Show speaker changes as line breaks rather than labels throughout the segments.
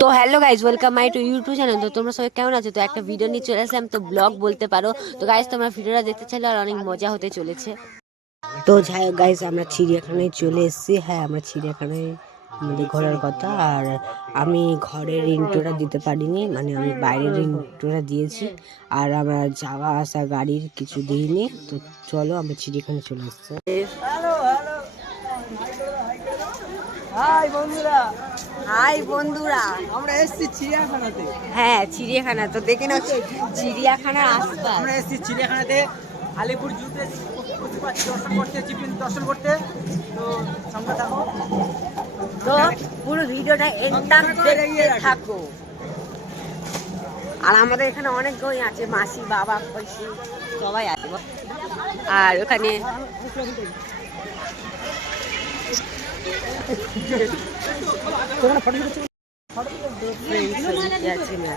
তো hello guys welcome my to YouTube channel তো তোমরা সবাই কেমন আছো? তো একটা ভিডিও নিয়ে চলে আসলাম। তো ব্লগ বলতে পারো। তো গাইজ তোমরা ভিডিওটা দেখতে চাইলে আর অনেক মজা হতে চলেছে। তো যাই হোক গাইজ আমরা চিড়িয়াখানায় চলে এসেছি। হ্যাঁ আমরা চিড়িয়াখানায় আমাদের ঘোরার কথা। আর আমি ঘরের ইন্টোটা দিতে পারিনি। মানে আমি বাইরের ইন্টোটা দিয়েছি। আর আমার যাওয়া আসা গাড়ির কিছু দিইনি তো চলো, আমরা চিড়িয়াখানায় চলে এসেছি
হাই বন্ধুরা।
হাই বন্ধুরা।
আমরা এসেছি চিড়িয়াখানাতে।
হ্যাঁ চিড়িয়াখানা। তো দেখে নাও চিড়িয়াখানার আশপাশ।
আমরা এসেছি চিড়িয়াখানাতে। আলিপুর জুতে দর্শন করতে চিপিন দর্শন করতে। তো সঙ্গে থাকো।
তো পুরো ভিডিওটা এন্টার দেখতে থাকো। আর আমাদের এখানে অনেক বই আছে মাসি বাবা পয়সি সবাই আছে। আর ওখানে না।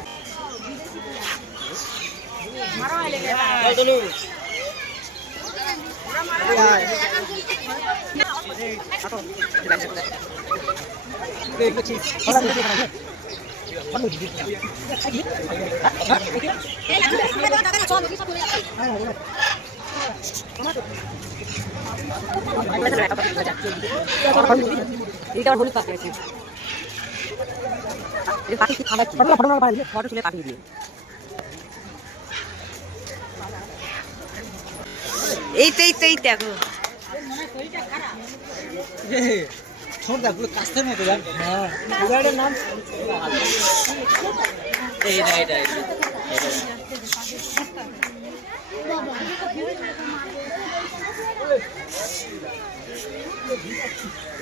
এটা আমার হলুদ পাখি আছে পাখি খাবার ফটো তুলে পাঠিয়ে দিও। এই তো এই তো এই দেখো।
ছোট পুরো কাস্তের মতো জান? হ্যাঁ। নাম? এই না এটা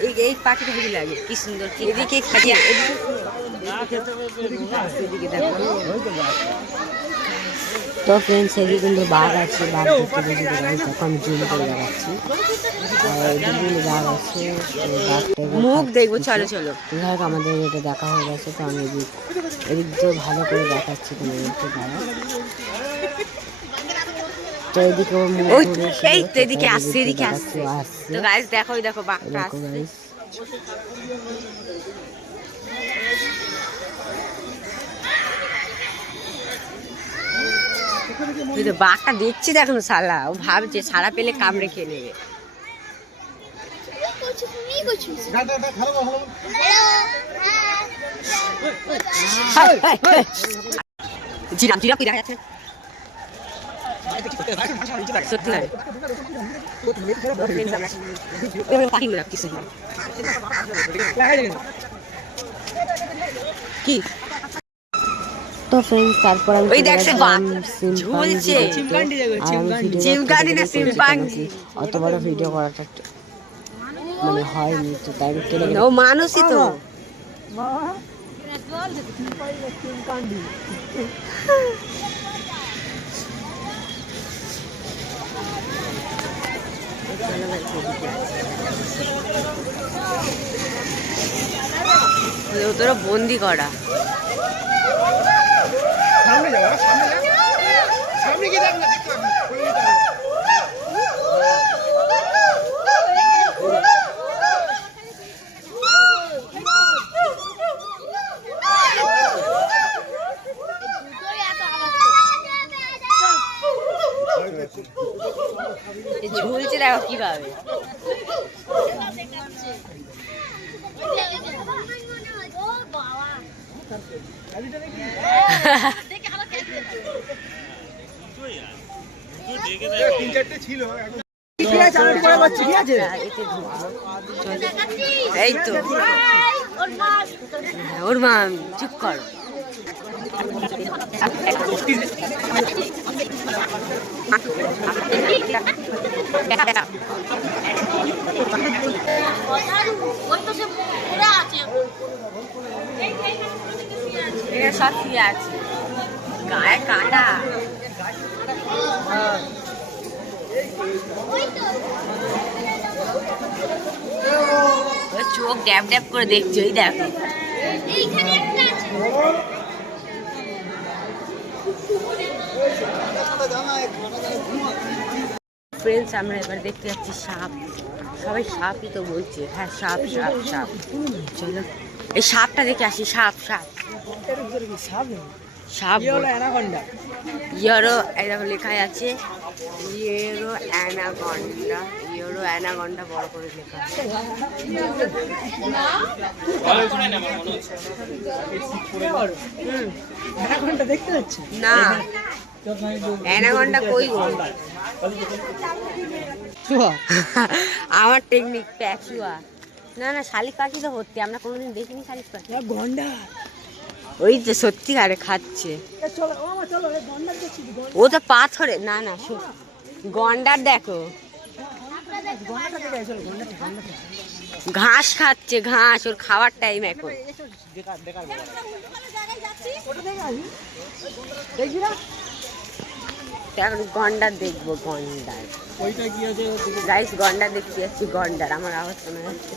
এই এই পাখিটা হেভি লাগে। কি সুন্দর কি এদিকে খাইয়া এদিকে এদিকে দেখো। তো ফ্রেন্ডস এদিকে কিন্তু বাঘ আছে বাঘ দেখতে বেশি দেখো আমি জুম করে দেখাচ্ছি বাঘ আছে মুখ দেখব চলো চলো। যাই আমাদের এটা দেখা হয়ে গেছে তো আমি এদিক এদিক দিয়ে ভালো করে দেখাচ্ছি তোমাদেরকে দাঁড়া এদিকে এসে
এই তো এদিকে আসছে,
এদিকে
আসছে। তো গাইস দেখো ওই দেখো বাঘটা
দেখো
আসছে। তুই তো বাঘটা দেখছি দেখো না শালা ও ভাবছে ছাড়া পেলে কামড়ে খেয়ে নেবে। জিরাফ জিরাফ কি দেখা যাচ্ছে সত্যি লাগে ওই পাখিগুলো রাখতেছে কি
তো ফ্রেন্ডস তারপর আমি
ওই দেখছে ঝুলছে।
Chimpanzee chimpanzee.
চিম্পাঞ্জি না।
করেছি, অত বড় ভিডিও করাটা মানে হয়নি তো তাই কেটে
ও মানুষই তো তোরা বন্দি করা।
সামনে যাওয়া সামনে সামনে দেখ না দেখতে
এ ঝুলছে দেখো কীভাবে
তিন চারটে ছিল ঠিক আছে আমি করে পাচ্ছি ঠিক আছে
এতে। এই তো। ওর মা চুপ কর। সব শুয়ে আছে। গায়ে কাটা। ওর চোখ ড্যাব ড্যাব করে দেখছে ওই দেখো। ফ্রেন্ডস আমরা এবার দেখতে যাচ্ছি সাপ। সবাই সাপই তো বলছে। হ্যাঁ সাপ সাপ সাপ। চলো।
এই সাপটা দেখে আসি সাপ সাপ।
সাপ নেই
সাপ
কি হলো অ্যানাকন্ডা
ইয়েরো এই দেখো লেখাই আছে ইয়েরো অ্যানাগন্ডা ইয়েরো অ্যানাগন্ডা বড় করে লেখা। না। কই গো? আমার টেকনিক প্যাচুয়া না না শালিক পাখি তো ভর্তি। আমরা কোনোদিন দেখিনি শালিক পাখি।
গন্ডা।
ওই যে সত্যি
আরে খাচ্ছে ও
তো পাথরে না না গন্ডার দেখো
গন্ডাটা দেখে চলো গন্ডাটা গন্ডাটা
ঘাস খাচ্ছে, ঘাস, ওর খাওয়ার টাইম এখন। গন্ডার দেখব গন্ডার গাইস গন্ডার দেখতে যাচ্ছি, গন্ডার, আমার আওয়াজ শোনা যাচ্ছে।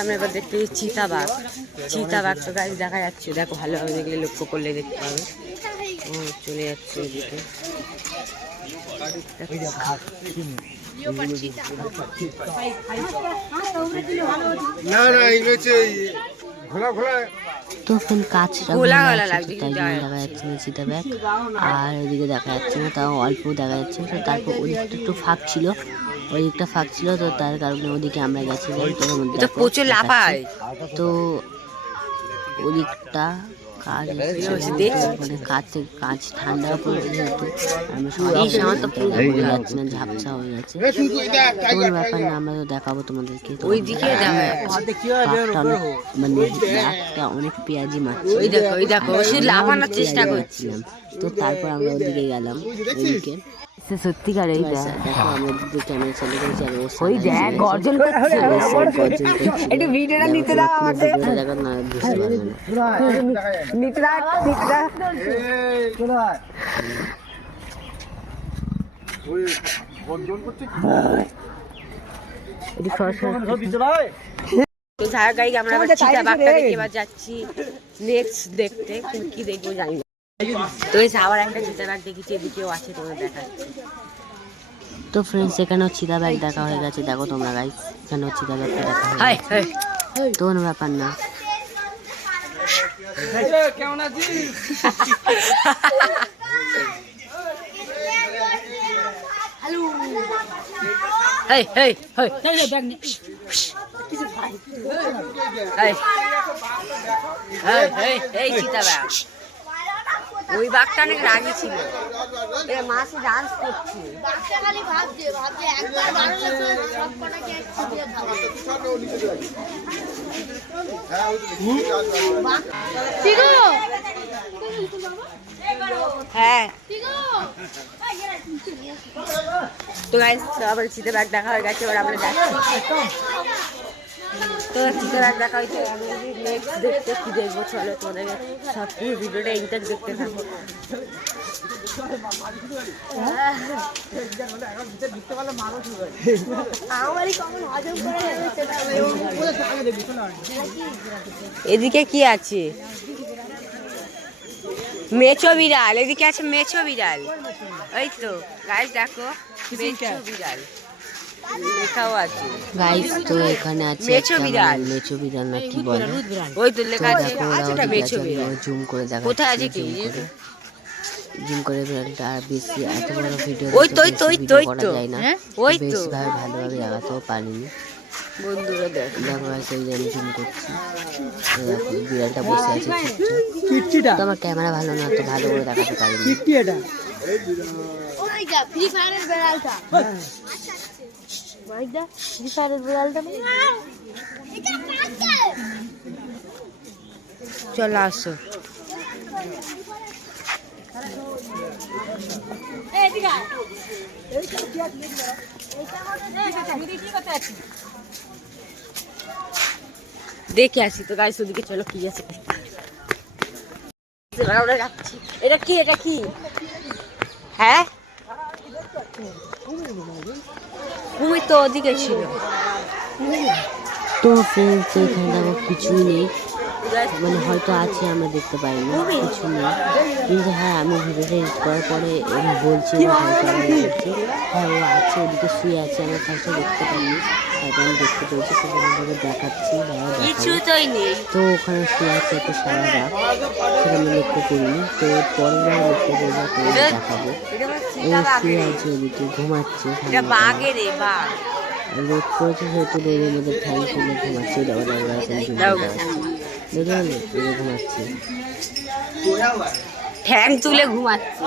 আমরা এবার দেখতে চিতাবাঘ। চিতাবাঘ তো গাছ দেখা যাচ্ছে। দেখো, ভালোভাবে দেখলে লক্ষ্য করলে দেখতে পাবে। ও, চলে যাচ্ছে ওইদিকে
না না এগুলো হচ্ছে ঘোলা ঘোলা।
তো ফ্রেন্ড কাজটা ঘোলা লাগছে,
লাগছে,
তাই
কিন্তু
জন্য
দেখা
যাচ্ছে না আর ওইদিকে দেখা যাচ্ছে না তাও অল্প দেখা যাচ্ছে তো তারপর ওদিকটা একটু ফাঁক ছিল। ওদিকটা ফাঁক ছিল তো তার কারণে ওদিকে আমরা গেছিলাম
প্রচুর লাফায়।
তো ওদিকটা কাজ মানে কাজ থেকে কাজ ঠান্ডা পড়েছে যেহেতু আমি সবাই
তো পুরো
হয়ে যাচ্ছে না ঝাপসা হয়ে যাচ্ছে। কোনো ব্যাপার না আমরা তো দেখাবো তোমাদেরকে। তো
ওই দিকে
মানে একটা অনেক পেঁয়াজি মাছ
ওই দেখো ওই দেখো সে লাফানোর চেষ্টা
করছিলাম তো তারপর আমরা ওদিকে গেলাম ওদিকে। সে সত্যিকার এই দেখ দেখো ওই দেখ গর্জন করছে।
একটু ভিডিওটা নিতে দাও আমাকে। নিতে দাও নিতে দাও
ওই গর্জন করছে কি?
এটি সরাসরি।
তো যাই গাই আমরা চিতা বাঘটা দেখে যাচ্ছি। নেক্সট দেখতে কি দেখব জানি তো এই আবার একটা চিতা দেখেছি এদিকেও আছে দেখাচ্ছি।
তো ফ্রেন্ডস এখানেও চিতা ব্যাগ দেখা হয়ে গেছে। দেখো তোমরা গাইস এখানেও চিতা ব্যাগটা দেখা হয়ে গেছে। তো কোনো ব্যাপার না।
কেমন আছিস
hi hi hi. Hi hi hi এই চিতা বাঘ ওই বাঘটা অনেক রাগি ছিল। এ মাসে ডান্স করছে। হ্যাঁ। তো গাইস আবার চিতা বাঘ দেখা হয়ে গেছে এবার আমরা যাচ্ছি। তো দেখা হয়েছে। নেক্সট দেখতে কি দেখব চলো সব পুরো ভিডিওটা ইন্টার দেখতে থাকো।
আমারই কখন হজম করে নেবে সেটা
এদিকে কি আছে? মেছো বিড়াল এদিকে আছে মেছো বিড়াল। ওই তো গাইস দেখো মেছো বিড়াল। লেখাও আছে।
গাইস তো এখানে আছে
মেছো
একটা
বিড়াল।
মানে মেছো বিড়াল না কি বলে?
ওই তো
তো
লেখা আছে।
দেখো ওরা
আছে ওটা
ওদিকে
মেছো বিড়াল।
জুম করে দেখা
কোথায় আছে কি?
জুম করে। বিড়ালটা আর বেশি এত বড় ভিডিও
ওই তো, ওই তো, ওই তো, ওই তো।
না।
হ্যাঁ?
ভাবে ভালোভাবে দেখাতেও পারিনি।
বন্ধুরা দেখো।
গাইস যে আমি জুম করছি। বিড়ালটা বসে আছে চুপচাপ। তো আমার ক্যামেরা ভালো না তো ভালো করে দেখাতে পারিনি।
কিটটি এটা
ফ্রি ফায়ারের বেড়ালটা। মাইকদা ফ্রি ফায়ারের বেড়ালটা এটা কাছে
চলো আসো দেখে আসি তো গাইস ওদিকে চলো, কি আছে? এবার আমরা যাচ্ছি এটা কি এটা কি? হ্যাঁ? কুমির তো ওদিকে ছিল।
তো ফ্রেন্ডস এখানে দেখো কিছুই নেই। মানে হয়তো আছে আমরা দেখতে পাইনি। কিছু না কিন্তু হ্যাঁ আমি ভিডিওটা এডিট করার পরে বলছি আমি হ্যাঁ ও আছে ওদিকে শুয়ে আছে আমরা ফার্স্টে দেখতে পাইনি। তারপর আমি দেখতে পেয়েছি তোমাদেরকে দেখাচ্ছি
নেই।
তো ওখানে শুয়ে আছে একটা সারা রাত। সেটা আমি লক্ষ্য করিনি তো পরের বার লক্ষ্য করব তো দেখাবো। ও শুয়ে আছে ওদিকে ঘুমাচ্ছে রোদ করেছে সেহেতু রোদের মধ্যে ঠ্যাং তুলে ঘুমাচ্ছে। আবার আমরা দেখলেন এটা ঘুমাচ্ছে
ঠ্যাং তুলে ঘুমাচ্ছে।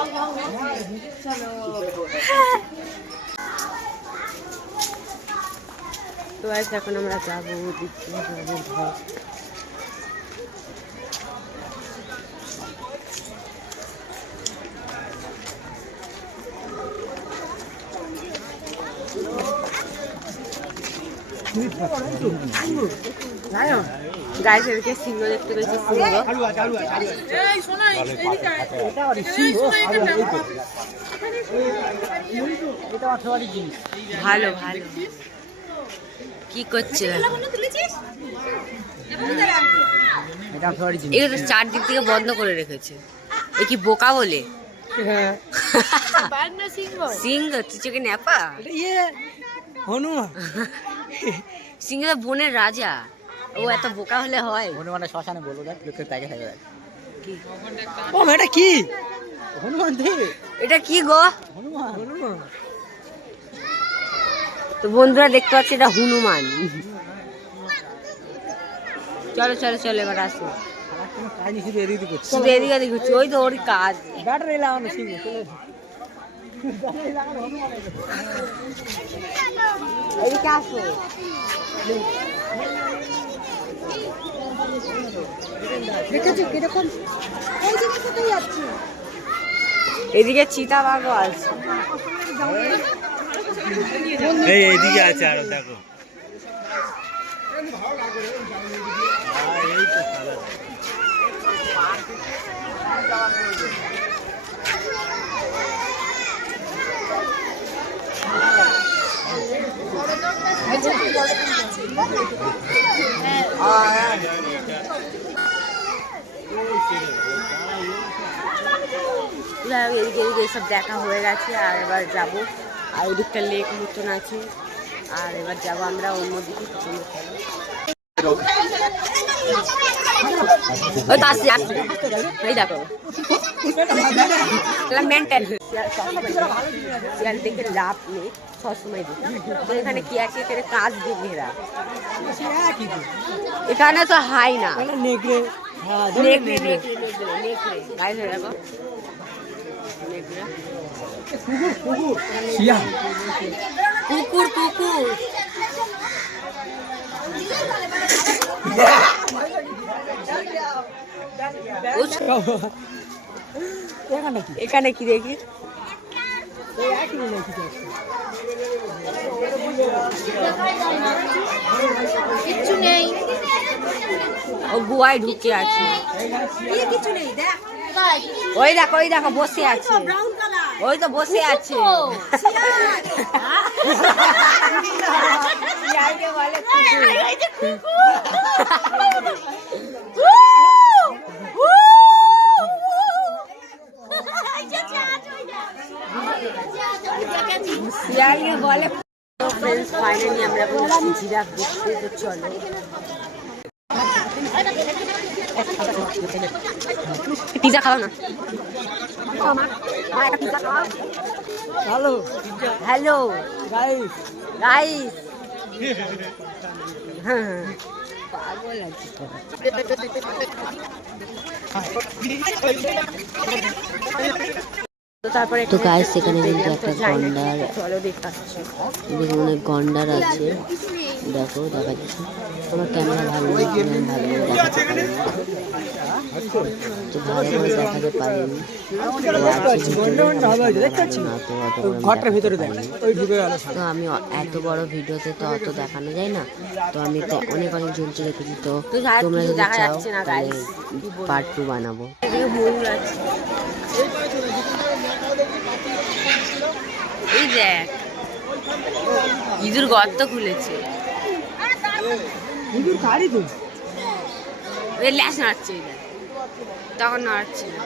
তো আজ এখন আমরা যাব যাব ঘর। গায়ে সেদিকে সিংহ দেখতে পেয়েছি সিংহ। ভালো ভালো। কি করছে? এগুলো চারদিক থেকে বন্ধ করে রেখেছে। এ কি বোকা বলে? সিংহ। তুই চোখে ন্যাপা?
ইয়ে হনুমান।
সিংহ বনের রাজা। ও এত বোকা হলে হয়।
হনুমানের শ্মশানে বলব দেখ লোকের থাকবে দেখ ও এটা কি? হনুমান
এটা কি গো?
হনুমান। হনুমান।
তো বন্ধুরা দেখতে পাচ্ছি এটা হনুমান। চলো চলো চলো এবার আসো। ওই তো ওর কাজ।
ব্যাটারি লাগানো
এদিকে আসো।
দেখেছ কীরকম? ওই জায়গা কোথায় যাচ্ছে?
এদিকে চিতা বাঘও আছে।
এই এইদিকে আছে আরও দেখো।
যাই হোক, এদিকে এদিকে সব দেখা হয়ে গেছে আর এবার যাব আর ওদিকটা লেক মতন আছে আর এবার যাব আমরা অন্যদিকে চলো। ওই তো আসছি আসছি। এই দেখো। মেনটেন শিয়াল দেখে লাভ নেই সবসময় দেখি। এখানে কি আছে? এখানে কাজ দিয়ে ঘেরা এখানে তো হাই না।
হ্যাঁ
নেকড়ে নেকড়ে। নেকড়ে নেকড়ে। গায়ে ধরে রাখো নেকড়ে কুকুর কুকুর।
এখানে কি
দেখি?
কিচ্ছু নেই।
ও গুয়ায় ঢুকে আছে।
কোথায়?
ওই দেখো ওই দেখো বসে আছে। ওই তো বসে আছে। শিয়ালকে বলে ফ্রেন্ডস ফাইনালি আমরা বলছি জিরাফ দেখতে তো চলো পিজা খাও না।
হ্যালো
হ্যালো
গাইস
গাইস পাগল আছে তো। তো
গাইস সেখানে কিন্তু একটা গন্ডার। অনেক গন্ডার আছে। দেখো দেখাচ্ছি আমার ক্যামেরা ভালো নেই আমি ভালো করে দেখাতে পারিনি। তো ভালো করে পারিনি আমি
ঘরটার ভিতরে
দেখাতে
দেখ
পারিনি।
ওই ঢুকে গেল
তো আমি এত বড় ভিডিওতে তো অত দেখানো যায় না। তো আমি তো অনেক অনেক জনকে রেখেছি তো
তো
তোমরা যদি চাও তাহলে? পার্ট টু বানাবো।
এই দেখ। ইঁদুর গর্ত খুলেছে।
ইঁদুর কারি তো?
ল্যাস নাড়ছে এই তখন নাড়ছে না।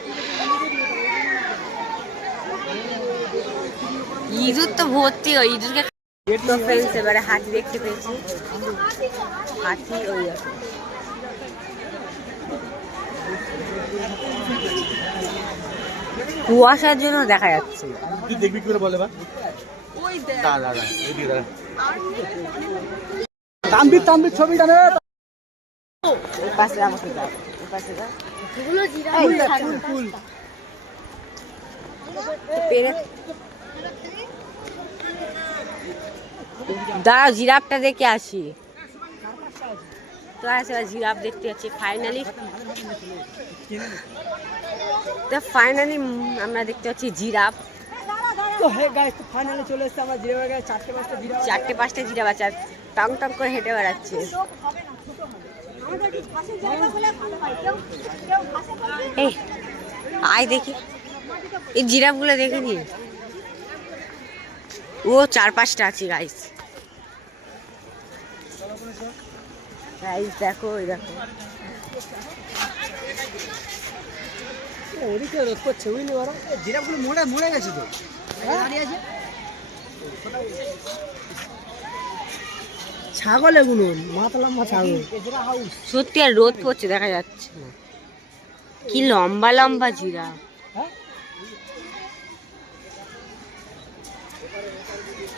ইঁদুর তো ভর্তি হয় ইঁদুরকে তো ফ্রেন্ডস এবারে হাতি দেখতে পেয়েছি। হাতি ওই দেখো কুয়াশার জন্য দেখা যাচ্ছে।
তুই দেখবি কি করে বলে বা? দাঁড়া দাঁড়া এদিকে দাঁড়া।
তাম্বির তাম্বির ছবিটা নে
পাশে আমাকে দাও পাশে দাও
ফুল ফুল।
দাঁড়াও জিরাফটা দেখে আসি। তো আছে জিরাফ দেখতে যাচ্ছি ফাইনালি তো ফাইনালি আমরা দেখতে পাচ্ছি জিরাফ
তো হে গাইস তো ফাইনালে চলে এসেছে আমরা গায়ে চারটে পাঁচটা জিরা
চারটে পাঁচটা জিরাফ আছে টং টং করে হেঁটে বেড়াচ্ছে। এই আয় দেখি। এই জিরাফগুলো দেখে নি? ও চার পাঁচটা আছে গাইস গাইস দেখো ওই দেখো।
ওদিকে রোদ করছে বুঝলি ওরা জিরাগুলো মরে মরে গেছে তো। আছে। ছাগল এগুলো মাথা লম্বা ছাগল।
সত্যি আর রোদ পড়ছে দেখা যাচ্ছে। না কি লম্বা লম্বা জিরাফ
হ্যাঁ
তো কি রেখেছিস?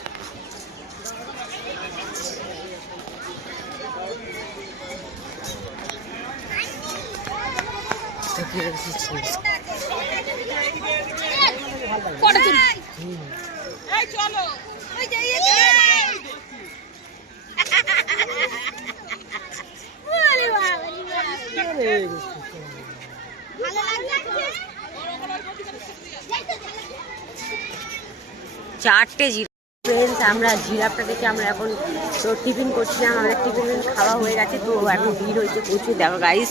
ভালো লাগছে
চারটে জিরাফ ফ্রেন্ডস আমরা জিরাফটা দেখে আমরা এখন তো টিফিন করছিলাম আমাদের টিফিন খাওয়া হয়ে গেছে তো এখন ভিড় হয়েছে প্রচুর। দেখো গাইস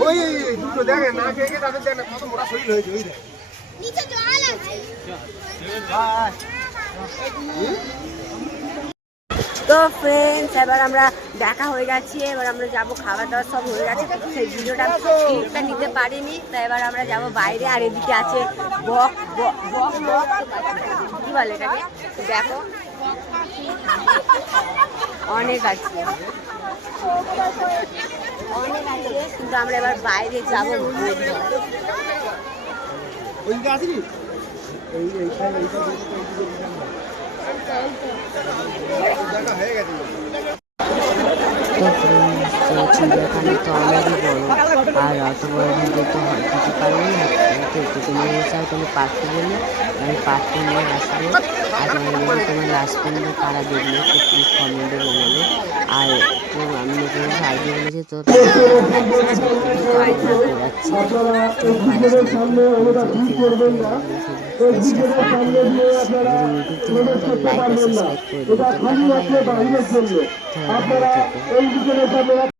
ওই দুটো দেখে না খেয়ে তাদের দেখে কত মোটা শরীর হয়েছে ওই দেখ
নিচে জল আছে
তো ফ্রেন্ডস এবার আমরা দেখা হয়ে গেছি, এবার আমরা যাব খাওয়া দাওয়া সব হয়ে গেছে। সেই ভিডিওটা ক্লিপটা নিতে পারিনি, তো এবার আমরা যাব বাইরে, আর এদিকে আছে বক বক বক কি বলে এটাকে? দেখো। অনেক আছে। কিন্তু আমরা এবার বাইরে যাব।
ওইদিকে আসিনি? এই এইটা
তো চিড়িয়াখানা তো অনেকই বড় আর অত বড় ভিডিও তো কিছু পারব না তো একটু তুমি চাও তুমি পার্টটি বললে আমি পার্টটি নিয়ে আসব আর তোমার লাস্ট পর্যন্ত কারা দেখলে তো প্লিজ কমেন্টে জানাবে আর তো আমি নতুন সাইডে বলেছি তো যাচ্ছি